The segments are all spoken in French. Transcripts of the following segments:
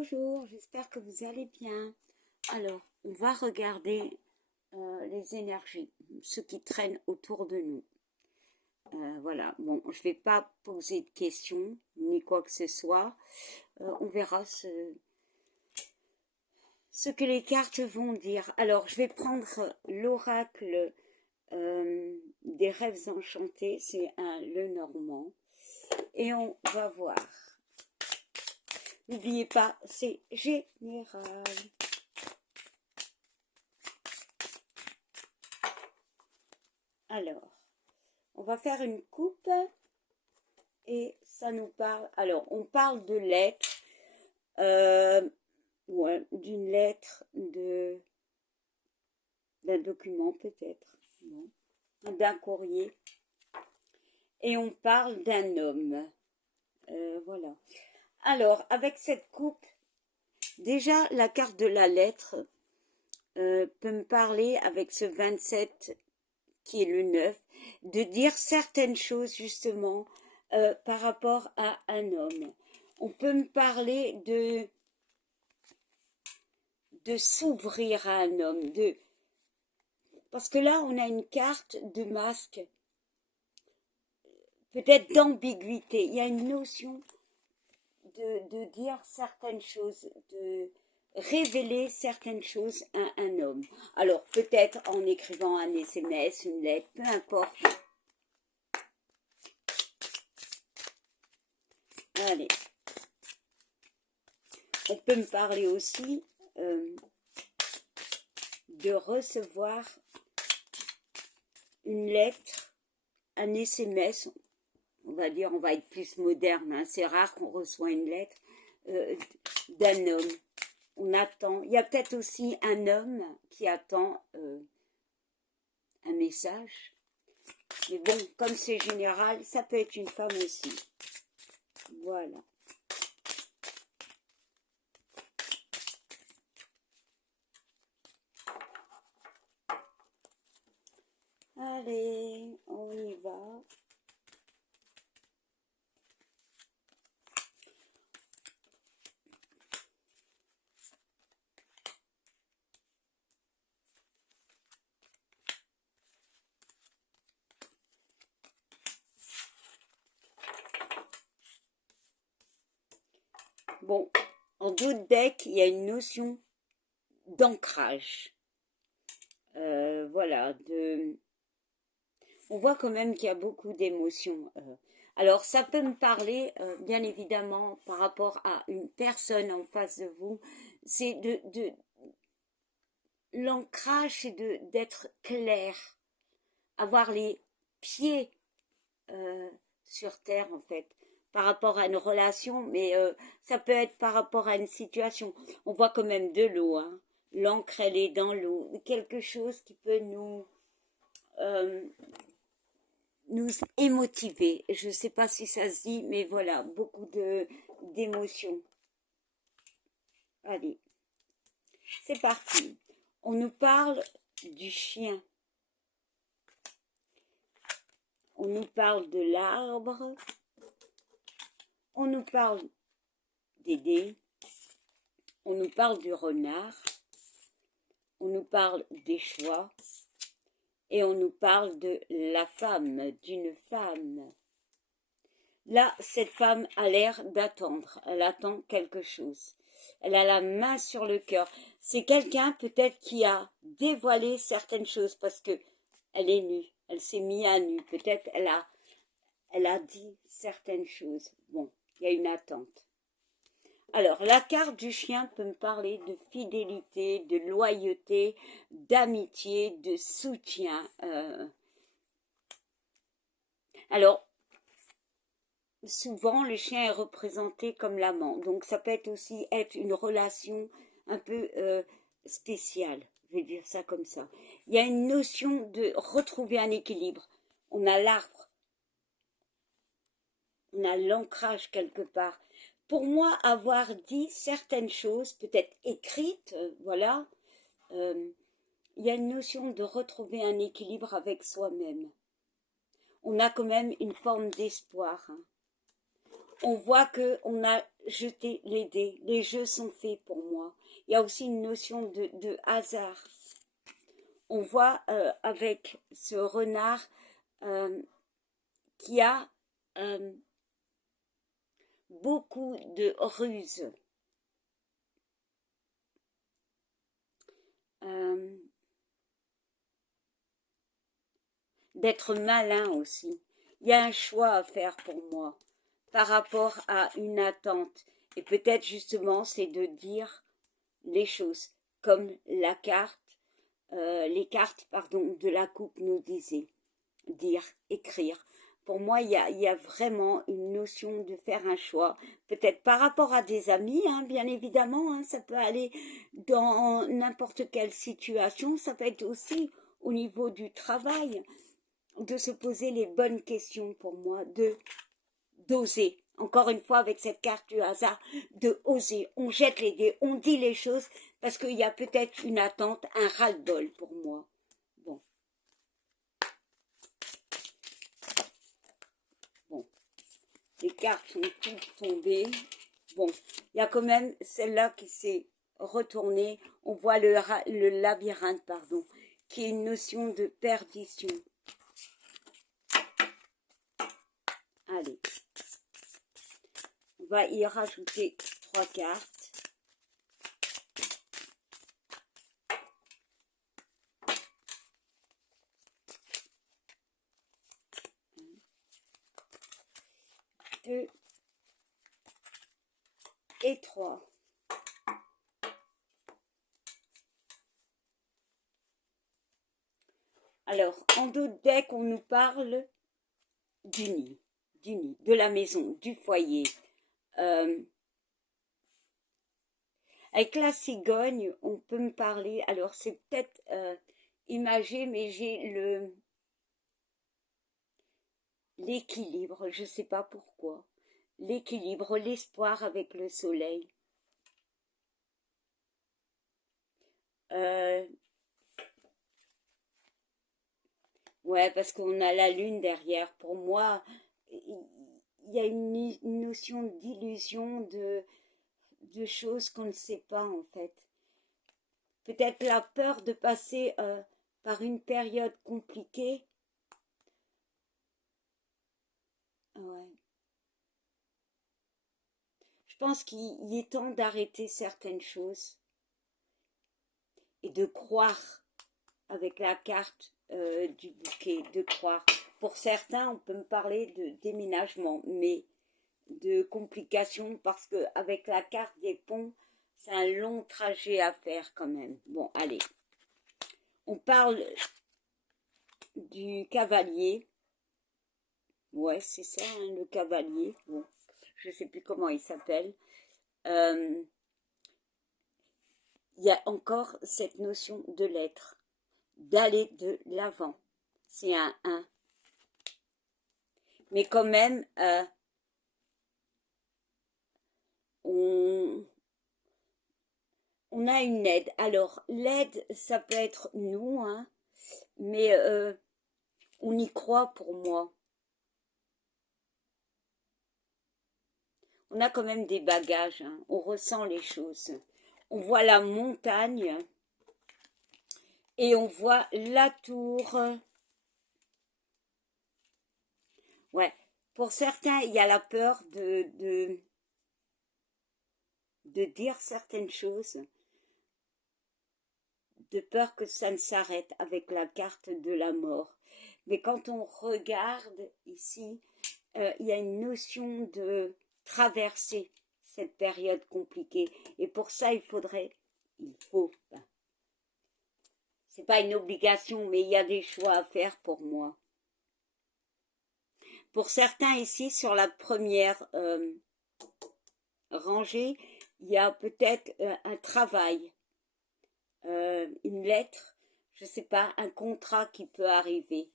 Bonjour, j'espère que vous allez bien. Alors, on va regarder les énergies, ce qui traîne autour de nous. Voilà, bon, je ne vais pas poser de questions, ni quoi que ce soit. On verra ce que les cartes vont dire. Alors, je vais prendre l'oracle des rêves enchantés, c'est un Lenormand. Et on va voir. N'oubliez pas, c'est général. Alors, on va faire une coupe et ça nous parle. Alors, on parle de lettres, ouais, d'une lettre, d'un document peut-être, bon, d'un courrier. Et on parle d'un homme. Voilà. Alors, avec cette coupe, déjà la carte de la lettre peut me parler avec ce 27 qui est le 9, de dire certaines choses justement par rapport à un homme. On peut me parler de s'ouvrir à un homme, parce que là on a une carte de masque, peut-être d'ambiguïté. Il y a une notion de dire certaines choses, de révéler certaines choses à un homme. Alors peut-être en écrivant un SMS, une lettre, peu importe. Allez. On peut me parler aussi de recevoir une lettre, un SMS, on va dire, on va être plus moderne, hein, c'est rare qu'on reçoit une lettre d'un homme. On attend, il y a peut-être aussi un homme qui attend un message, mais bon, comme c'est général, ça peut être une femme aussi. Voilà. Allez, on y va. Bon, en d'autres decks, il y a une notion d'ancrage. Voilà, on voit quand même qu'il y a beaucoup d'émotions. Alors, ça peut me parler, bien évidemment, par rapport à une personne en face de vous. C'est de l'ancrage, c'est d'être clair, avoir les pieds sur terre, en fait, par rapport à une relation, mais ça peut être par rapport à une situation. On voit quand même de l'eau, hein. L'encre, elle est dans l'eau. Quelque chose qui peut nous émotiver. Je ne sais pas si ça se dit, mais voilà, beaucoup d'émotions. Allez, c'est parti. On nous parle du chien. On nous parle de l'arbre. On nous parle des dés. On nous parle du renard. On nous parle des choix. Et on nous parle de la femme, d'une femme. Là, cette femme a l'air d'attendre. Elle attend quelque chose. Elle a la main sur le cœur. C'est quelqu'un peut-être qui a dévoilé certaines choses parce que elle est nue. Elle s'est mise à nu. Peut-être elle a dit certaines choses. Bon, il y a une attente. Alors, la carte du chien peut me parler de fidélité, de loyauté, d'amitié, de soutien. Alors, souvent, le chien est représenté comme l'amant. Donc, ça peut aussi être une relation un peu spéciale. Je vais dire ça comme ça. Il y a une notion de retrouver un équilibre. On a l'arbre. On a l'ancrage quelque part. Pour moi, avoir dit certaines choses, peut-être écrites, voilà, il y a une notion de retrouver un équilibre avec soi-même. On a quand même une forme d'espoir, hein. On voit que on a jeté les dés. Les jeux sont faits pour moi. Il y a aussi une notion de hasard. On voit avec ce renard qui a beaucoup de ruses. D'être malin aussi. Il y a un choix à faire pour moi par rapport à une attente. Et peut-être justement c'est de dire les choses comme la carte, les cartes pardon, de la coupe nous disaient. Dire, écrire. Pour moi, il y a vraiment une notion de faire un choix. Peut-être par rapport à des amis, hein, bien évidemment, hein, ça peut aller dans n'importe quelle situation. Ça peut être aussi au niveau du travail, de se poser les bonnes questions pour moi, d'oser. Encore une fois, avec cette carte du hasard, de oser. On jette les dés, on dit les choses parce qu'il y a peut-être une attente, un ras-le-bol pour moi. Bon. Les cartes sont toutes tombées. Bon, il y a quand même celle-là qui s'est retournée. On voit le labyrinthe, pardon, qui est une notion de perdition. Allez, on va y rajouter 3 cartes. Deux et 3. Alors, en d'autres decks, on nous parle du nid, de la maison, du foyer. Avec la cigogne, on peut me parler, alors c'est peut-être imagé, mais j'ai l'équilibre, je ne sais pas pourquoi. L'équilibre, l'espoir avec le soleil. Ouais, parce qu'on a la lune derrière. Pour moi, il y a une notion d'illusion, de choses qu'on ne sait pas en fait. Peut-être la peur de passer par une période compliquée. Ouais. Je pense qu'il est temps d'arrêter certaines choses et de croire avec la carte du bouquet, de croire. Pour certains, on peut me parler de déménagement, mais de complications parce que avec la carte des ponts, c'est un long trajet à faire quand même. Bon, allez. On parle du cavalier. Ouais, c'est ça, hein, le cavalier. Bon, je ne sais plus comment il s'appelle. Il y a encore cette notion de l'être, d'aller de l'avant. C'est un 1. Mais quand même, on a une aide. Alors, l'aide, ça peut être nous, hein, mais on y croit pour moi. On a quand même des bagages, hein, on ressent les choses. On voit la montagne et on voit la tour. Ouais, pour certains, il y a la peur de dire certaines choses, de peur que ça ne s'arrête avec la carte de la mort. Mais quand on regarde ici, il y a une notion de traverser cette période compliquée. Et pour ça, c'est pas une obligation, mais il y a des choix à faire pour moi. Pour certains ici, sur la première rangée, il y a peut-être un travail, une lettre, je ne sais pas, un contrat qui peut arriver.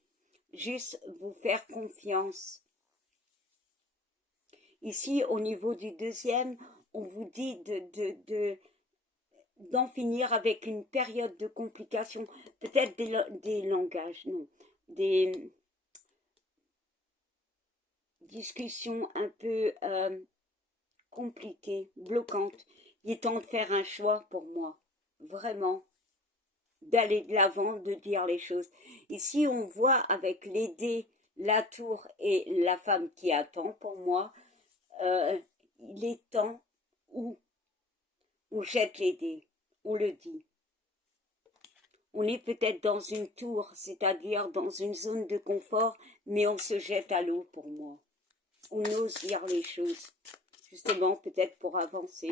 Juste vous faire confiance. Ici, au niveau du deuxième, on vous dit d'en finir avec une période de complication. Peut-être des langages, non. discussion un peu compliquée, bloquante. Il est temps de faire un choix pour moi, vraiment, d'aller de l'avant, de dire les choses. Ici, on voit avec les dés, la tour et la femme qui attend pour moi, il est temps où on jette les dés, on le dit. On est peut-être dans une tour, c'est-à-dire dans une zone de confort, mais on se jette à l'eau pour moi. On ose dire les choses, justement peut-être pour avancer.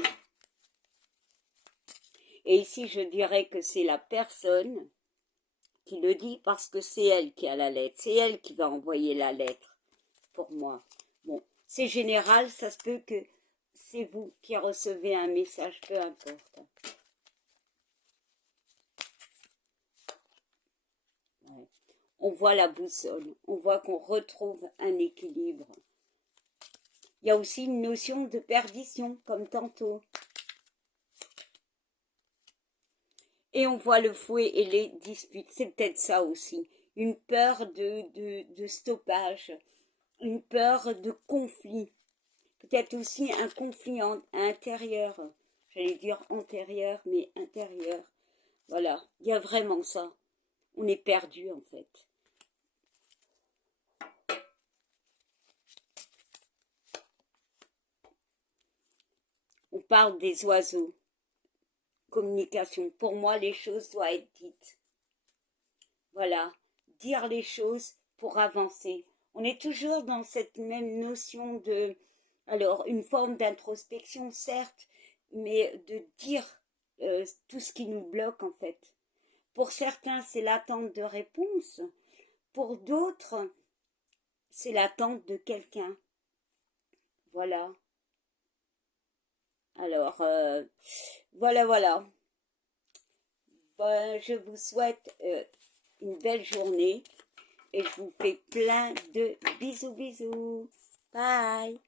Et ici, je dirais que c'est la personne qui le dit parce que c'est elle qui a la lettre. C'est elle qui va envoyer la lettre pour moi. Bon, c'est général, ça se peut que c'est vous qui recevez un message, peu importe. Ouais. On voit la boussole, on voit qu'on retrouve un équilibre. Il y a aussi une notion de perdition, comme tantôt. Et on voit le fouet et les disputes. C'est peut-être ça aussi. Une peur de stoppage. Une peur de conflit. Peut-être aussi un conflit intérieur. J'allais dire antérieur, mais intérieur. Voilà. Il y a vraiment ça. On est perdu, en fait. On parle des oiseaux. Communication. Pour moi, les choses doivent être dites. Voilà. Dire les choses pour avancer. On est toujours dans cette même notion de... Alors, une forme d'introspection, certes, mais de dire tout ce qui nous bloque, en fait. Pour certains, c'est l'attente de réponse. Pour d'autres, c'est l'attente de quelqu'un. Voilà. Alors, voilà. Ben, je vous souhaite une belle journée et je vous fais plein de bisous. Bye.